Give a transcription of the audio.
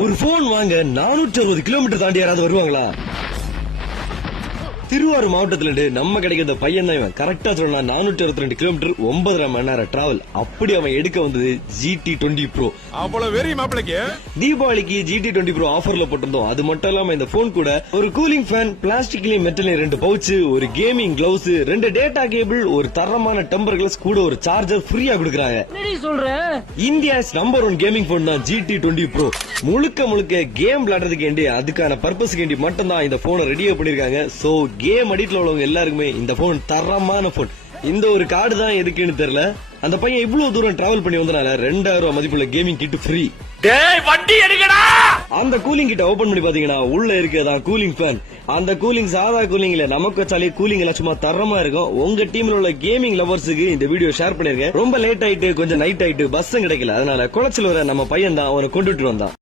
ஒரு போன் வாங்க 460 கிலோமீட்டர் தாண்டி யாராவது வருவாங்களா? திருவாரூர் மாவட்டத்துல இருந்து நம்ம கிடைக்கிற பையன் தான் இவன். கரெக்டா சொன்னா 462 கிலோமீட்டர் 9.5 மணி நேரம் டிராவல். அப்படி அவன் எடுக்க வந்தது GT20 Pro. அவ்வளவு வெறி மாப்பிளைக்கு தீபாவளிக்கு GT20 Pro ஆஃபர்ல போட்டிருந்தோம். அது மட்டும் இல்லாம இந்த போன் கூட ஒரு கூலிங் ஃபேன், பிளாஸ்டிக்லயும் மெட்டலையும் 2 பவுச், ஒரு கேமிங் கிளவுஸ், 2 டேட்டா கேபிள், ஒரு தரமான டெம்பர் கிளாஸ் கூட ஒரு சார்ஜர் ஃப்ரீயா கொடுக்கறாங்க. இந்தியாஸ் நம்பர் 1 கேமிங் போன் தான் GT20 Pro. முழுக்க கேம் விளையாடுறதுக்கு அதுக்கான பர்பஸ்க்கு மட்டும் தான் இந்த போனை ரெடியா பண்ணிருக்காங்க. சோ கேம் அடிக்ட்ல உள்ளவங்க எல்லாருக்குமே இந்த போன் தரமான போன். இந்த ஒரு கார்டு தான் எதுக்குன்னு தெரியல. அந்த பையன் இவ்வளவு தூரம் டிராவல் பண்ணி வந்தனால 2000 ரூபாய் மதிப்புள்ள கேமிங் கிட் ஃப்ரீ. வண்டி எடுக்கடா. அந்த கூலிங் கிட்ட ஓபன் பண்ணி பாத்தீங்கன்னா உள்ள இருக்கதான் கூலிங் ஃபேன். அந்த கூலிங் சாதா கூலிங் இல்ல, நமக்கு வச்சாலே கூலிங் எல்லாம் சும்மா தரமா இருக்கும். உங்க டீம்ல உள்ள கேமிங் லவர்ஸுக்கு இந்த வீடியோ ஷேர் பண்ணிருக்கேன். ரொம்ப லேட் ஆயிட்டு, கொஞ்சம் நைட் ஆயிட்டு, பஸ் கிடைக்கல, அதனால குளச்சல் வர நம்ம பையன் தான் அவனை கொண்டுட்டு வந்தான்.